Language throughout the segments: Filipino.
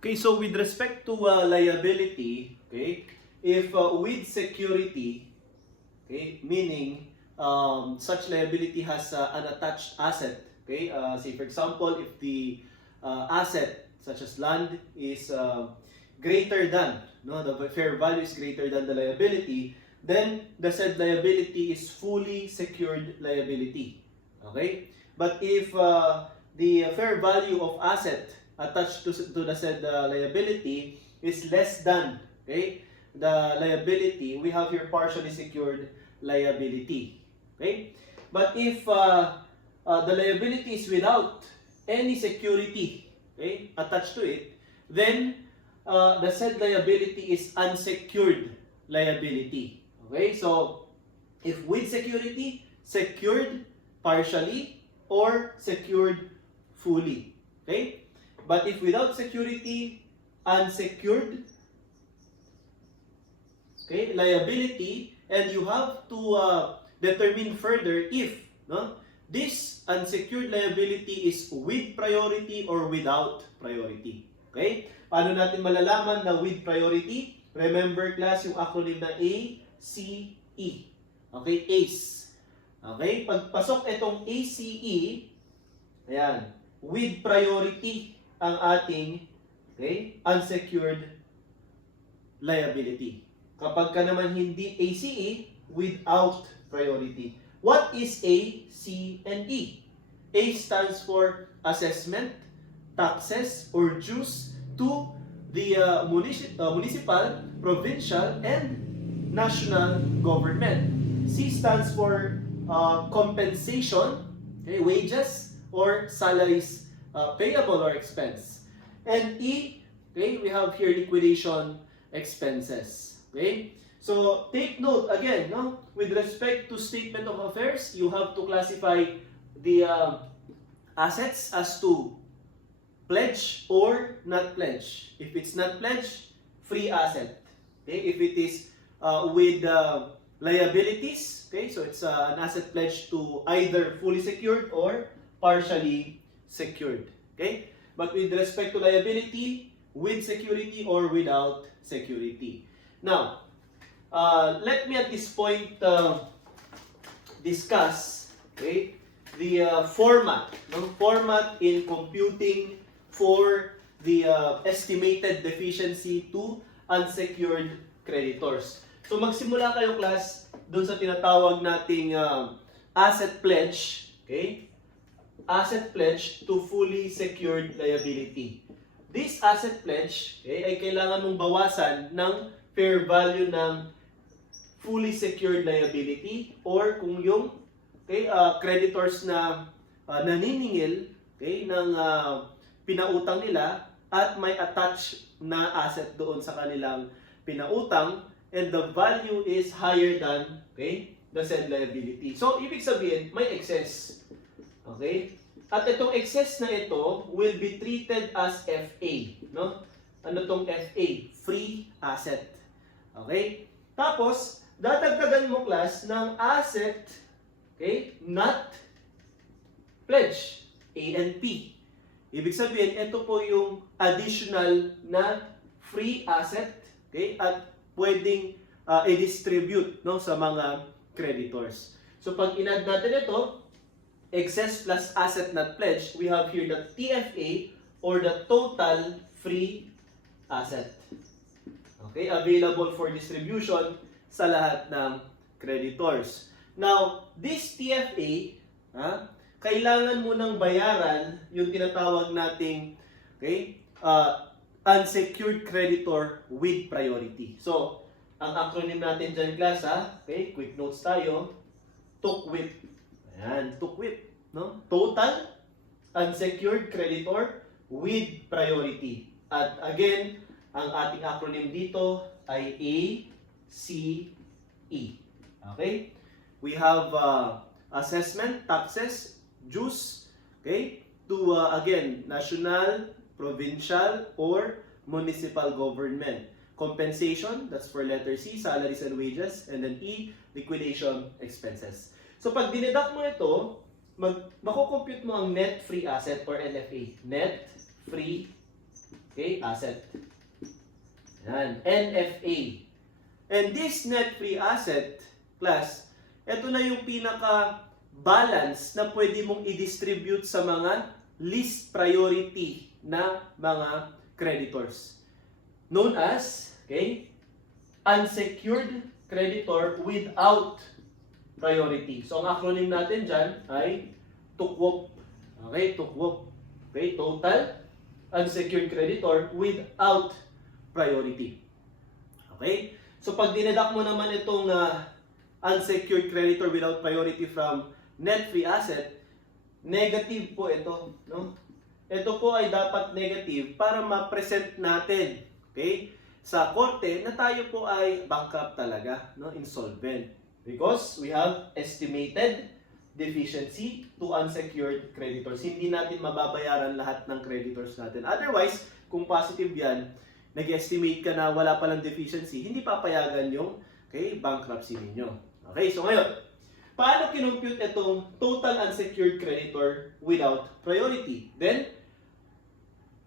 Okay, so with respect to liability, okay, if with security, okay, meaning such liability has an attached asset, okay, say for example, if the asset such as land is greater than, no, the fair value is greater than the liability, then the said liability is fully secured liability, okay? But if the fair value of asset attached to the said liability is less than, okay, the liability, we have here partially secured liability, okay? But if the liability is without any security, okay, attached to it, then the said liability is unsecured liability, okay? So if with security, secured partially or secured fully, okay? But if without security, unsecured, okay, liability, and you have to determine further if, no, this unsecured liability is with priority or without priority. Okay? Paano natin malalaman na with priority? Remember class yung acronym na ACE. Okay? ACE. Okay? Pagpasok itong ACE, ayan, with priority ang ating, okay, unsecured liability. Kapag ka naman hindi ACE, without priority. What is A, C, and E? A stands for assessment, taxes, or dues to the municipal, provincial, and national government. C stands for compensation, okay, wages, or salaries payable or expense. And E, okay, we have here liquidation expenses. Okay? So, take note again, no? With respect to statement of affairs, you have to classify the assets as to pledge or not pledge. If it's not pledge, free asset. Okay? If it is with liabilities, okay? So, it's an asset pledge to either fully secured or partially secured. Okay? But with respect to liability, with security or without security. Now, let me at this point discuss, okay, the format, no? Format in computing for the estimated deficiency to unsecured creditors. So magsimula kayo class doon sa tinatawag nating asset pledge, okay? Asset pledge to fully secured liability. This asset pledge, okay, ay kailangan mong bawasan ng fair value ng fully secured liability or kung yung, okay, creditors na naniningil, okay, ng pinautang nila at may attached na asset doon sa kanilang pinautang and the value is higher than, okay, the said liability. So, ibig sabihin, may excess. Okay? At itong excess na ito will be treated as FA. No? Ano tong FA? Free asset. Okay? Tapos, dadagdagan mo class ng asset, okay, not pledge, A and P. Ibig sabihin, ito po yung additional na free asset, okay, at pwedeng i-distribute, no, sa mga creditors. So pag in-add natin ito, excess plus asset not pledge, we have here the TFA or the total free asset. Okay, available for distribution sa lahat ng creditors. Now, this TFA, kailangan mo nang bayaran yung tinatawag nating, okay, unsecured creditor with priority. So, ang acronym natin dyan class, okay, quick notes tayo, TUCWIP. Ayan, TUCWIP, no? Total unsecured creditor with priority. At again, ang ating acronym dito ay ACE. Okay? We have assessment, taxes, dues, okay, to again, national, provincial, or municipal government. Compensation, that's for letter C, salaries and wages, and then E, liquidation expenses. So pag dineduct mo ito, mako-compute mo ang net free asset or NFA. Net free Okay, asset. Yan, NFA. And this net free asset class, ito na yung pinaka-balance na pwede mong i-distribute sa mga least priority na mga creditors. Known as, okay, unsecured creditor without priority. So, ang acronym natin dyan ay TUCWOP. Okay, TUCWOP. Okay, total unsecured creditor without priority. Okay? So, pag dineduct mo naman itong unsecured creditor without priority from net free asset, negative po ito. No? Ito po ay dapat negative para ma-present natin, okay, sa korte na tayo po ay bankrupt talaga, no? Insolvent. Because we have estimated deficiency to unsecured creditors. Hindi natin mababayaran lahat ng creditors natin. Otherwise, kung positive yan, nag-estimate ka na wala palang deficiency, hindi papayagan yung, okay, bankruptcy ninyo. Okay, so ngayon, paano kinompute itong total unsecured creditor without priority? Then,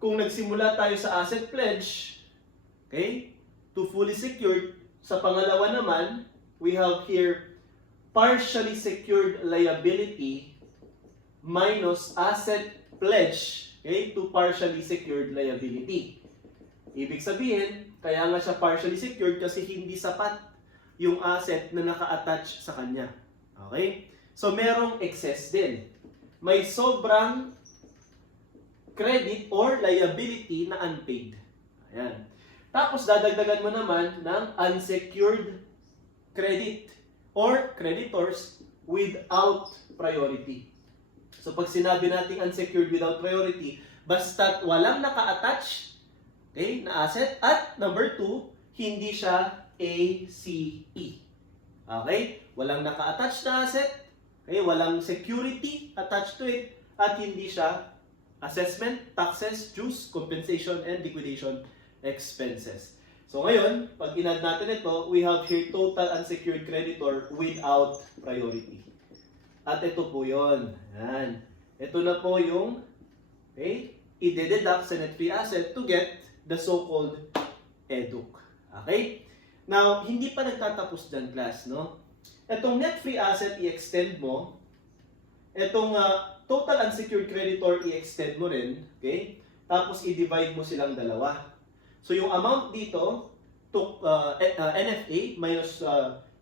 kung nagsimula tayo sa asset pledge, okay, to fully secured, sa pangalawa naman, we have here partially secured liability minus asset pledge, okay, to partially secured liability. Ibig sabihin, kaya nga siya partially secured kasi hindi sapat yung asset na naka-attach sa kanya. Okay? So, merong excess din. May sobrang credit or liability na unpaid. Ayan. Tapos, dadagdagan mo naman ng unsecured credit or creditors without priority. So, pag sinabi nating unsecured without priority, basta't walang naka-attach, okay, na asset, at number 2, hindi siya ACE. Okay? Walang naka-attach na asset, okay, walang security attached to it, at hindi siya assessment, taxes, dues, compensation, and liquidation expenses. So ngayon, pag in-add natin ito, we have here total unsecured creditor without priority. At ito po yun. Yan. Ito na po yung, okay, i-deduct sa net free asset to get the so-called EDUC. Okay? Now, hindi pa nagtatapos dyan, class, no? Itong net free asset, i-extend mo. Itong total unsecured creditor, i-extend mo rin. Okay? Tapos, i-divide mo silang dalawa. So, yung amount dito, NFA minus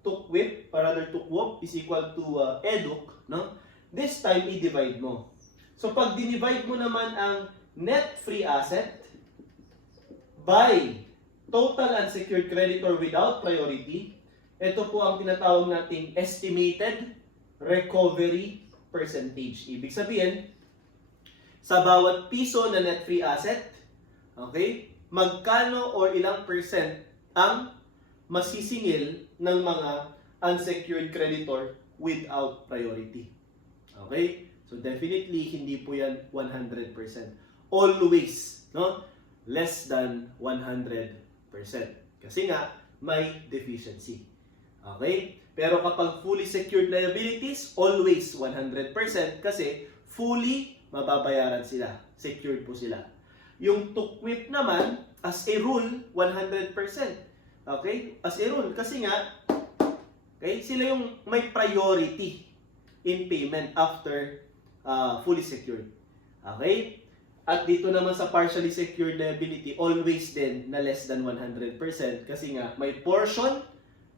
TUCWIP, or rather TUCWOP, is equal to EDUC, no? This time, i-divide mo. So, pag dinivide mo naman ang net free asset by total unsecured creditor without priority, ito po ang tinatawag nating estimated recovery percentage. Ibig sabihin, sa bawat piso na net free asset, okay, magkano or ilang percent ang masisingil ng mga unsecured creditor without priority. Okay? So definitely, hindi po yan 100%. Always, no? Less than 100%. Kasi nga, may deficiency. Okay? Pero kapag fully secured liabilities, always 100% kasi fully mababayaran sila. Secured po sila. Yung TUCWIP naman, as a rule, 100%. Okay? As a rule. Kasi nga, okay, sila yung may priority in payment after fully secured. Okay? At dito naman sa partially secured liability, always din na less than 100% kasi nga may portion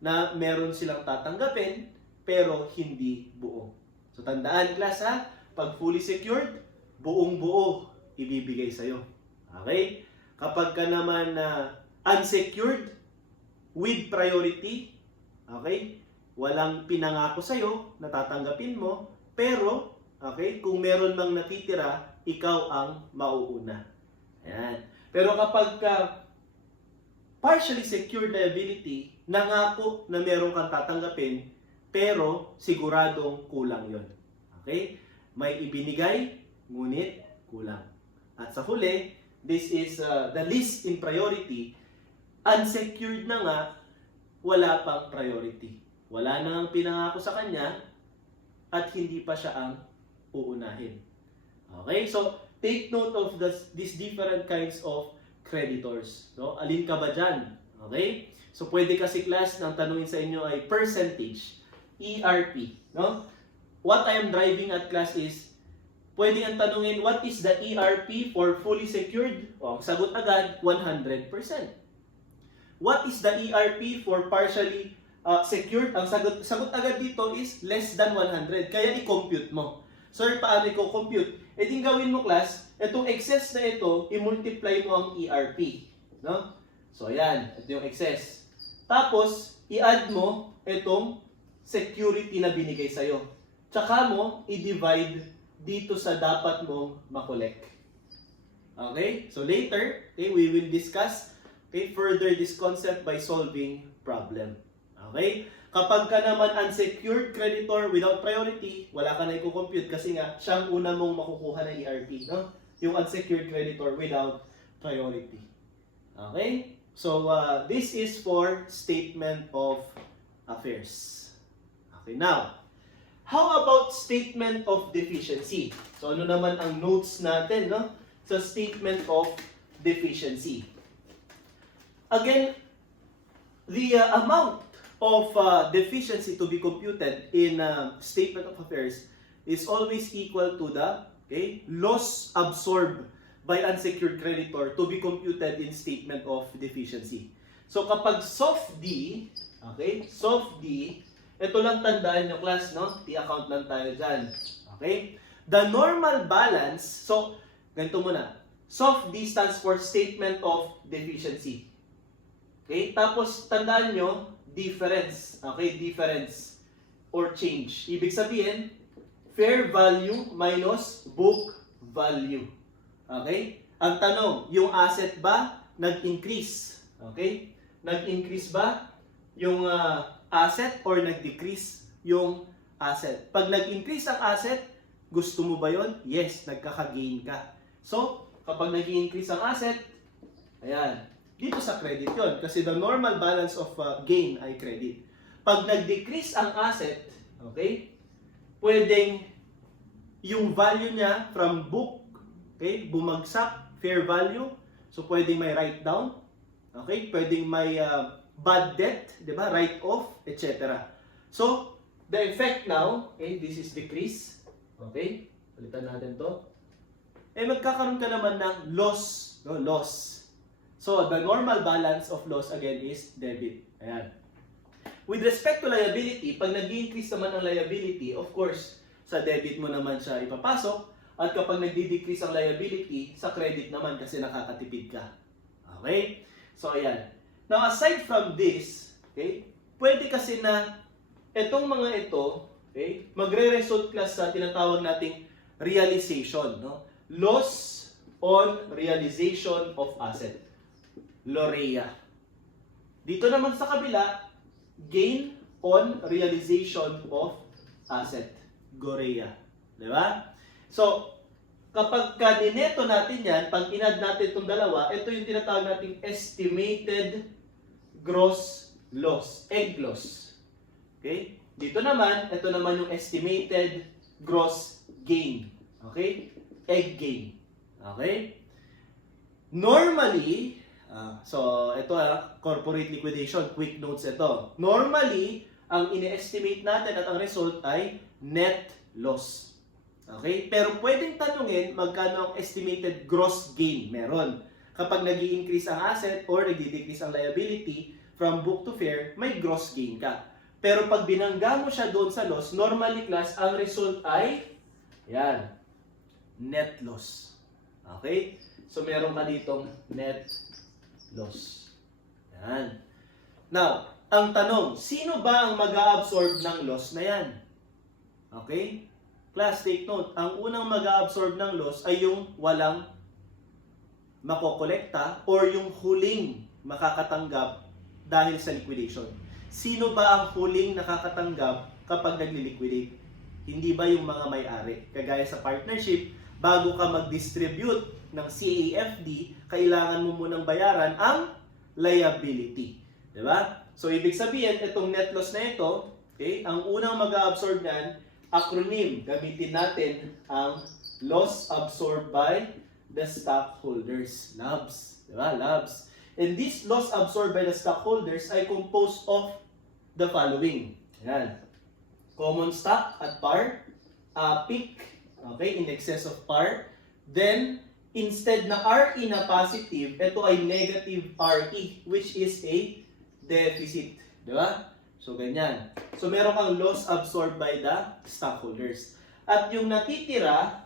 na meron silang tatanggapin pero hindi buo. So tandaan, class, ha, pag fully secured, buong buo ibibigay sa'yo. Okay? Kapag ka naman unsecured with priority, okay, walang pinangako sa'yo na tatanggapin mo, pero okay, kung meron mang natitira, ikaw ang mauuna. Ayan. Pero kapag partially secured liability, nangako na meron kang tatanggapin, pero siguradong kulang yon. Okay? May ibinigay, ngunit kulang. At sa huli, this is the least in priority. Unsecured na nga, wala pang priority. Wala nang pinangako sa kanya, at hindi pa siya ang uunahin. Okay, so take note of these different kinds of creditors. No? Alin ka ba dyan? Okay? So, pwede kasi class ng tanungin sa inyo ay percentage, ERP. No? What I am driving at class is, pwede ang tanungin, what is the ERP for fully secured? O, ang sagot agad, 100%. What is the ERP for partially secured? Ang sagot agad dito is less than 100. Kaya i-compute mo. Sir, paano i-compute? E din gawin mo class, itong excess na ito, i-multiply mo ang ERP. No? So, ayan. Ito yung excess. Tapos, i-add mo itong security na binigay sa'yo. Tsaka mo, i-divide dito sa dapat mong makolek. Okay? So, later, okay, we will discuss further this concept by solving problem. Okay? Kapag ka naman unsecured creditor without priority, wala ka na i-compute kasi nga, siya ang una mong makukuha na ERP. No? Yung unsecured creditor without priority. Okay? So, this is for statement of affairs. Okay, now, how about statement of deficiency? So, ano naman ang notes natin, no? Sa statement of deficiency. Again, the amount of deficiency to be computed in statement of affairs is always equal to the loss absorbed by unsecured creditor to be computed in statement of deficiency. So kapag soft D, okay, soft D, ito lang tandaan nyo class, no? T-account lang tayo dyan. Okay? The normal balance, so ganito muna. Soft D stands for statement of deficiency. Okay? Tapos tandaan nyo, difference. Okay? Difference or change. Ibig sabihin, fair value minus book value. Okay? Ang tanong, yung asset ba nag-increase? Okay? Nag-increase ba yung asset or nag-decrease yung asset? Pag nag-increase ang asset, gusto mo ba yon? Yes, nagkaka-gain ka. So, kapag nag-increase ang asset, ayan, dito sa credit yon kasi the normal balance of gain ay credit. Pag nag-decrease ang asset, okay, pwedeng yung value niya from book, okay, bumagsak, fair value, so pwedeng may write down, okay, pwedeng may bad debt, di ba, write off, etc. So, the effect now, okay, this is decrease, okay, palitan natin to, magkakaroon ka naman ng loss, no, loss. So, the normal balance of loss again is debit. Ayan. With respect to liability, pag nag-increase naman ang liability, of course, sa debit mo naman siya ipapasok. At kapag nagdi-decrease ang liability, sa credit naman kasi nakakatipid ka. Okay? So, ayan. Now, aside from this, okay, pwede kasi na itong mga ito, okay, magre-result class sa tinatawag nating realization. No? Loss on realization of asset. LOREA. Dito naman sa kabila, gain on realization of asset. GOREA. Di ba? So, kapag kanineto natin yan, pag inad natin itong dalawa, ito yung tinatawag nating estimated gross loss. Egg loss. Okay? Dito naman, ito naman yung estimated gross gain. Okay? Egg gain. Okay? Normally, so ito corporate liquidation, quick notes ito. Normally, ang ini-estimate natin at ang result ay net loss. Okay? Pero pwedeng tanungin magkano ang estimated gross gain meron. Kapag nag-i-increase ang asset or nag-decrease ang liability from book to fair, may gross gain ka. Pero pag binangga mo siya doon sa loss, normally class, ang result ay yan, net loss. Okay? So meron ka ditong net loss. Yan. Now, ang tanong, sino ba ang mag-a-absorb ng loss na yan? Okay? Class, take note. Ang unang mag-a-absorb ng loss ay yung walang makokolekta or yung huling makakatanggap dahil sa liquidation. Sino ba ang huling nakakatanggap kapag nagli-liquidate? Hindi ba yung mga may-ari? Kagaya sa partnership, bago ka mag-distribute ng CAFD, kailangan mo munang bayaran ang liability. Diba? So, ibig sabihin, itong net loss na ito, okay, ang unang mag-a-absorb niyan, acronym, gamitin natin ang loss absorbed by the stockholders, LABS. Diba? Labs. And these loss absorbed by the stockholders ay composed of the following. Yan. Common stock at par, peak, okay, in excess of par. Then, instead na RE na positive, ito ay negative RE, which is a deficit. Diba? So, ganyan. So, meron kang loss absorbed by the stockholders. At yung natitira,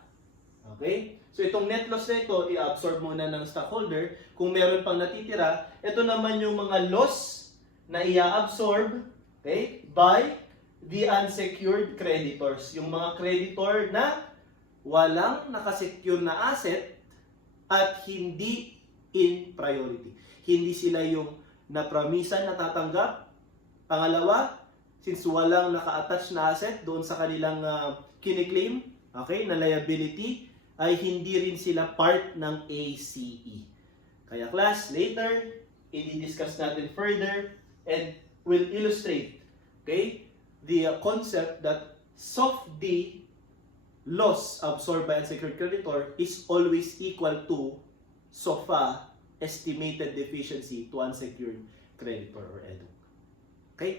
okay, so itong net loss na ito, i-absorb muna ng stockholder. Kung meron pang natitira, ito naman yung mga loss na i-absorb, okay, by the unsecured creditors. Yung mga creditor na walang nakasecure na asset at hindi in priority. Hindi sila yung napromisan na tatanggap. Pangalawa, since walang naka-attach na asset doon sa kanilang kiniklaim, okay, na liability, ay hindi rin sila part ng ACE. Kaya class, later, i-discuss natin further and will illustrate, okay, the concept that soft D loss absorbed by unsecured creditor is always equal to SOFA estimated deficiency to unsecured creditor or EDUC. Okay?